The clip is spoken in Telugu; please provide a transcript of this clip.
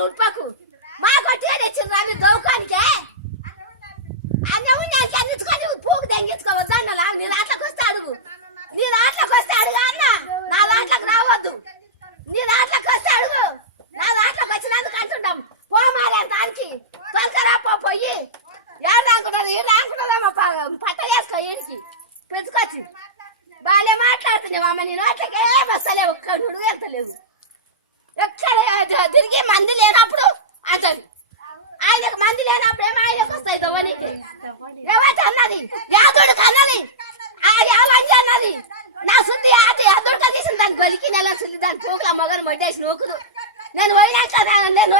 ఉల్పాకు మా కొట్టే తెచ్చింది రామి గౌకానికే అన్న ఉన్నానికి అందించుకొని పూకు తెంగించుకోవద్దు అన్న నీ దాంట్లోకి వస్తే అడుగు నీ దాంట్లోకి వస్తే అడుగు అన్న నా దాంట్లోకి రావద్దు నీ దాంట్లోకి వస్తే అడుగు నా దాంట్లోకి వచ్చినందుకు అంటుంటాం పోమాలే దానికి తొలకరా పోయి ఏడు రాకుంటుందేమో పట్ట వేసుకో ఏడికి పెంచుకొచ్చి బాగా మాట్లాడుతున్నావు అమ్మ నేను అట్లకి ఏం వస్తలేవు ఒక్క నుడుగు వెళ్తలేవు ఎక్కడ తిరిగి మంది లేనప్పుడు అంటది ఆయనకు మంది లేనప్పుడు ఏమో ఆయనకు వస్తాయి ధోనికి ఎవరు అన్నది యాదుడికి అన్నది ఆ యాలంజి అన్నది నా శుద్ధి ఆటి అదుడుక తీసిన దాన్ని గొలికి నెల శుద్ధి దాని పోగుల మొగను మొడ్డేసి నోకుదు నేను పోయినాక నేను